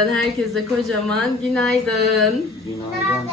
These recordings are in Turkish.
TV'den herkese kocaman günaydın. Günaydın.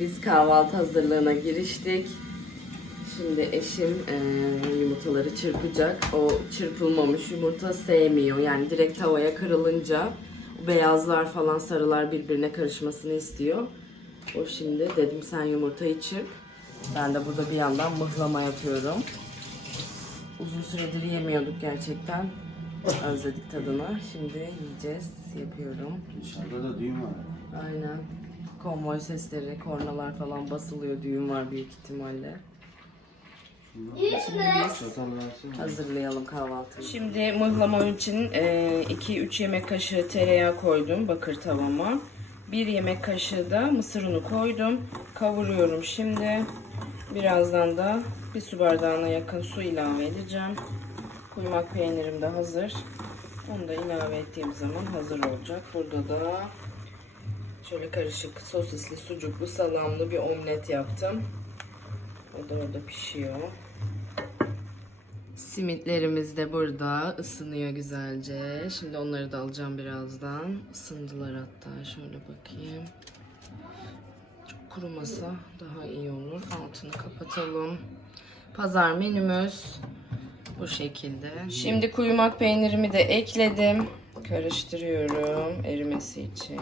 Biz kahvaltı hazırlığına giriştik. Şimdi eşim e, yumurtaları çırpacak. O çırpılmamış yumurta sevmiyor. Yani direkt tavaya kırılınca beyazlar falan sarılar birbirine karışmasını istiyor. O şimdi dedim sen yumurtayı çırp. Ben de burada bir yandan mıhlama yapıyorum. Uzun süredir yemiyorduk gerçekten. Özledik tadını. Şimdi yiyeceğiz. Yapıyorum. Dışarıda da düğün var. Aynen. Konvoy sesleri, kornalar falan basılıyor. Düğün var büyük ihtimalle. Çatal versene. Hazırlayalım kahvaltıyı. Şimdi mıhlama için 2-3 yemek kaşığı tereyağı koydum bakır tavama. 1 yemek kaşığı da mısır unu koydum. Kavuruyorum şimdi. Birazdan da bir su bardağına yakın su ilave edeceğim. Kuymak peynirim de hazır. Onu da ilave ettiğim zaman hazır olacak. Burada da şöyle karışık sosisli, sucuklu, salamlı bir omlet yaptım. O da orada pişiyor. Simitlerimiz de burada ısınıyor güzelce. Şimdi onları da alacağım birazdan. Isındılar hatta. Şöyle bakayım. Çok kurumasa daha iyi olur. Altını kapatalım. Pazar menümüz bu şekilde. Şimdi kuyumak peynirimi de ekledim. Karıştırıyorum erimesi için.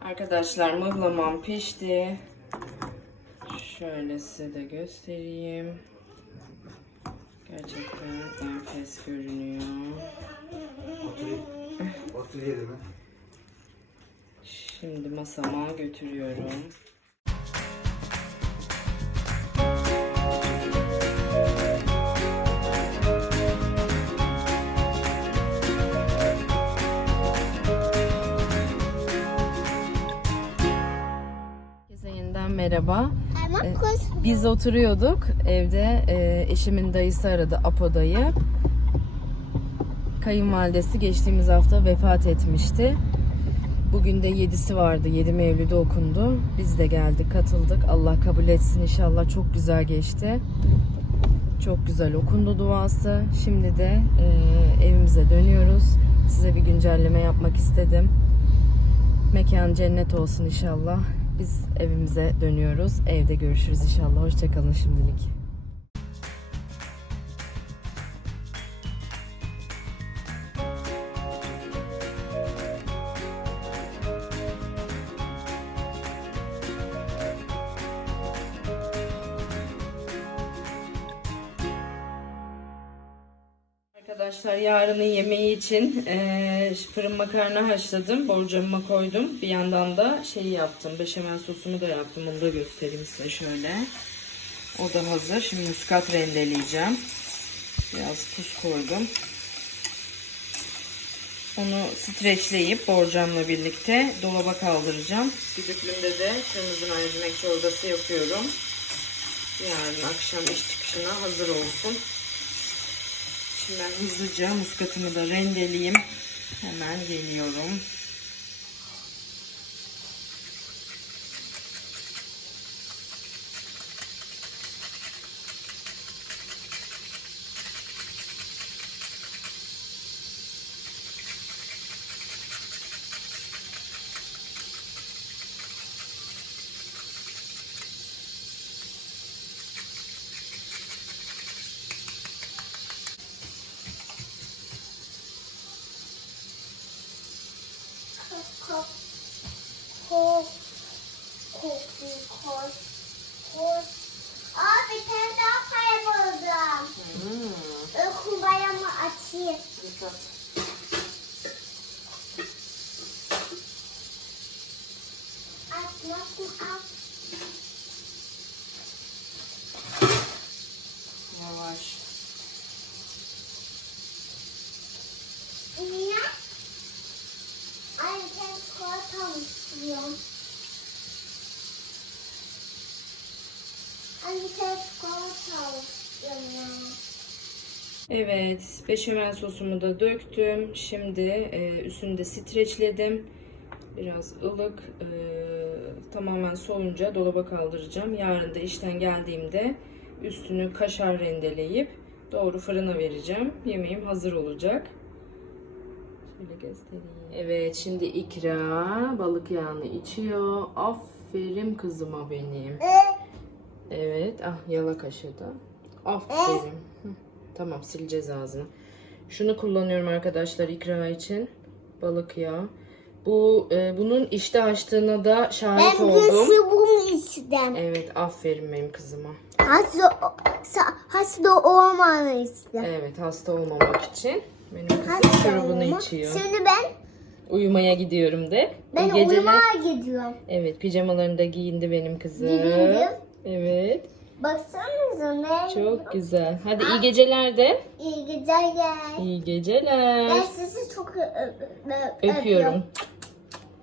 Arkadaşlar mıhlamam pişti. Şöyle size de göstereyim. Gerçekten enfes görünüyor. Otur. Otur. Şimdi masama götürüyorum. Merhaba. Ee, Biz oturuyorduk evde. e, eşimin dayısı aradı Apo dayı. Kayınvalidesi geçtiğimiz hafta vefat etmişti. Bugün de yedisi vardı. 7 Mevlüt'ü okundu. Biz de geldik, katıldık. Allah kabul etsin inşallah. Çok güzel geçti. Çok güzel okundu duası. Şimdi de e, evimize dönüyoruz. Size bir güncelleme yapmak istedim. Mekan cennet olsun inşallah. Biz evimize dönüyoruz. Evde görüşürüz inşallah. Hoşçakalın şimdilik. Arkadaşlar yarının yemeği için eee, fırın makarna haşladım. Borcamıma koydum. Bir yandan da şeyi yaptım. Beşamel sosumu da yaptım. Onu da göstereyim size şöyle. O da hazır. Şimdi muskat rendeleyeceğim. Biraz tuz koydum. Onu streçleyip borcamla birlikte dolaba kaldıracağım. Düdüklümde de kırmızı mercimek çorbası yapıyorum. Yarın akşam iş çıkışına hazır olsun. Şimdi ben hızlıca muskatımı da rendeleyeyim. Hemen geliyorum. Kok kok kok Evet, beşamel sosumu da döktüm. Şimdi e, üstünde streçledim. Biraz ılık. e, tamamen soğunca dolaba kaldıracağım. Yarın da işten geldiğimde üstünü kaşar rendeleyip doğru fırına vereceğim. Yemeğim hazır olacak. Şöyle göstereyim. Evet şimdi ikra balık yağını içiyor. Aferin kızıma benim. Evet ah yala kaşıdı. Aferin. Hı, Tamam sileceğiz ağzını. Şunu kullanıyorum arkadaşlar ikra için. Balık yağı. Bu e, bunun iştah açtığına da şahit Ben oldum. güçlü bunu içtim. Evet aferin benim kızıma. Hasta, hasta olmanı istedim. Evet hasta olmamak için benim kızım Hasta şurubunu olmak. içiyor. Şimdi ben Uyumaya gidiyorum de. ben geceler. uyumaya gidiyorum. Evet pijamalarını da giyindi benim kızım. Giyindim. Evet Baksanıza ne? çok güzel. Hadi iyi geceler de. İyi geceler. İyi Ben geceler. sizi çok ö- ö- ö- Öpüyorum.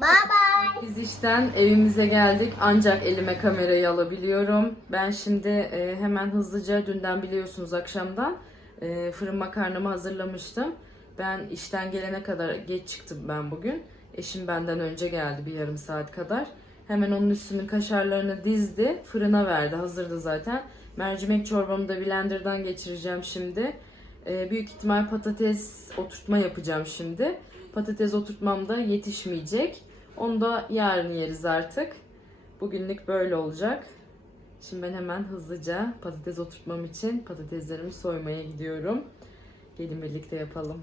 Bye bye. Biz işten evimize geldik ancak elime kamerayı alabiliyorum. Ben şimdi e, hemen hızlıca dünden biliyorsunuz akşamdan e, fırın makarnamı hazırlamıştım. Ben işten gelene kadar geç çıktım ben bugün. Eşim benden önce geldi bir yarım saat kadar. Hemen onun üstünün kaşarlarını dizdi. Fırına verdi. Hazırdı zaten. Mercimek çorbamı da blenderdan geçireceğim şimdi. E, büyük ihtimal patates oturtma yapacağım şimdi. Patates oturtmam da yetişmeyecek. Onu da yarın yeriz artık. Bugünlük böyle olacak. Şimdi ben hemen hızlıca patates oturtmam için patateslerimi soymaya gidiyorum. Gelin birlikte yapalım.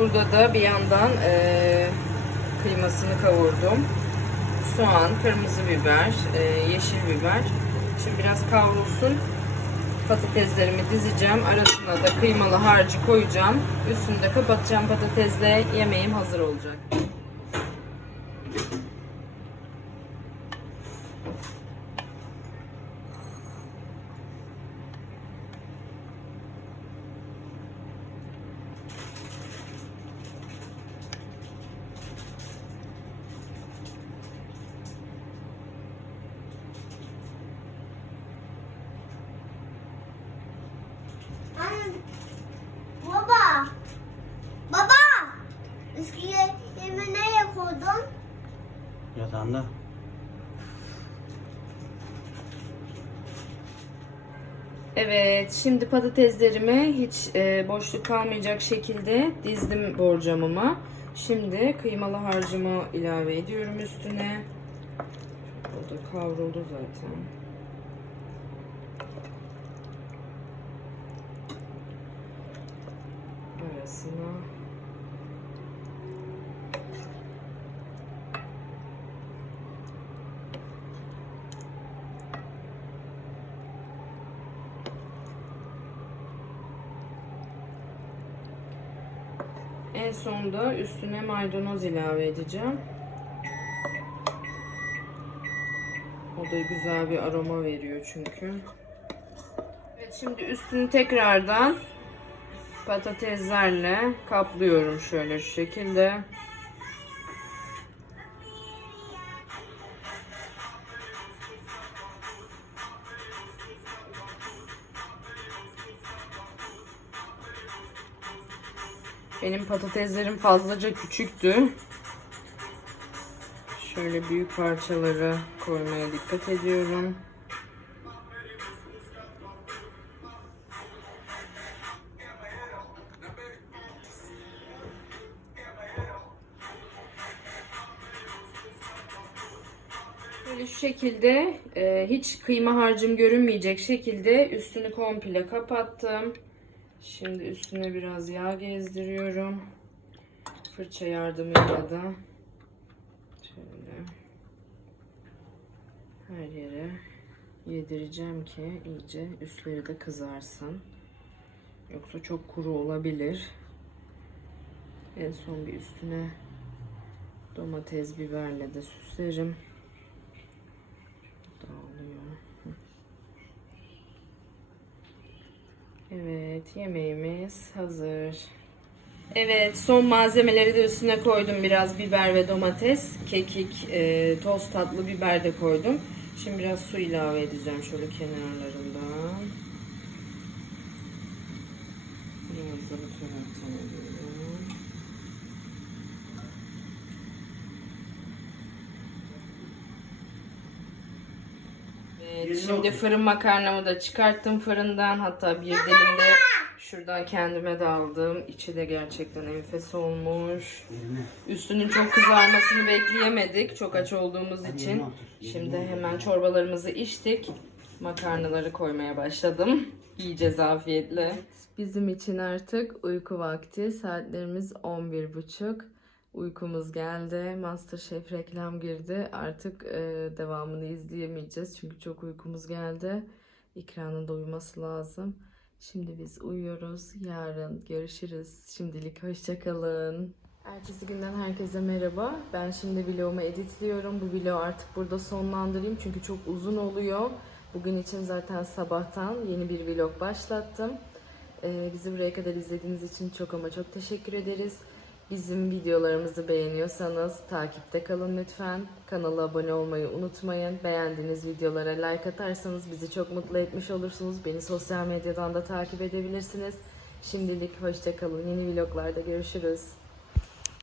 Burada da bir yandan eee, kıymasını kavurdum. Soğan, kırmızı biber, eee, yeşil biber. Şimdi biraz kavrulsun. Patateslerimi dizeceğim. Arasına da kıymalı harcı koyacağım. Üstünü de kapatacağım patatesle. Yemeğim hazır olacak. Evet, şimdi patateslerimi hiç e, boşluk kalmayacak şekilde dizdim borcamıma. Şimdi kıymalı harcımı ilave ediyorum üstüne. O da kavruldu zaten. Arasına En sonda üstüne maydanoz ilave edeceğim. O da güzel bir aroma veriyor çünkü. Evet şimdi üstünü tekrardan patateslerle kaplıyorum şöyle şu şekilde. Benim patateslerim fazlaca küçüktü. Şöyle büyük parçaları koymaya dikkat ediyorum. Böyle şu şekilde e, hiç kıyma harcım görünmeyecek şekilde üstünü komple kapattım. Şimdi üstüne biraz yağ gezdiriyorum. Fırça yardımıyla da şöyle her yere yedireceğim ki iyice üstleri de kızarsın. Yoksa çok kuru olabilir. En son bir üstüne domates biberle de süslerim. Evet, yemeğimiz hazır. Evet, son malzemeleri de üstüne koydum. Biraz biber ve domates, kekik, e, toz tatlı biber de koydum. Şimdi biraz su ilave edeceğim şöyle kenarlarından. Biraz da bu taraftan alıyorum. Evet, şimdi fırın makarnamı da çıkarttım fırından. Hatta bir dilim de şuradan kendime de aldım. İçi de gerçekten enfes olmuş. Üstünün çok kızarmasını bekleyemedik. Çok aç olduğumuz için. Şimdi hemen çorbalarımızı içtik. Makarnaları koymaya başladım. Yiyeceğiz afiyetle. Bizim için artık uyku vakti. Saatlerimiz 11.30. Uykumuz geldi. Masterchef reklam girdi. Artık e, devamını izleyemeyeceğiz. Çünkü çok uykumuz geldi. İkranın da uyuması lazım. Şimdi biz uyuyoruz. Yarın görüşürüz. Şimdilik hoşçakalın. Ertesi günden herkese merhaba. Ben şimdi vlogumu editliyorum. Bu vlogu artık burada sonlandırayım çünkü çok uzun oluyor. Bugün için zaten sabahtan yeni bir vlog başlattım. Ee, bizi buraya kadar izlediğiniz için çok ama çok teşekkür ederiz. Bizim videolarımızı beğeniyorsanız takipte kalın lütfen. Kanala abone olmayı unutmayın. Beğendiğiniz videolara like atarsanız bizi çok mutlu etmiş olursunuz. Beni sosyal medyadan da takip edebilirsiniz. Şimdilik hoşça kalın. Yeni vloglarda görüşürüz.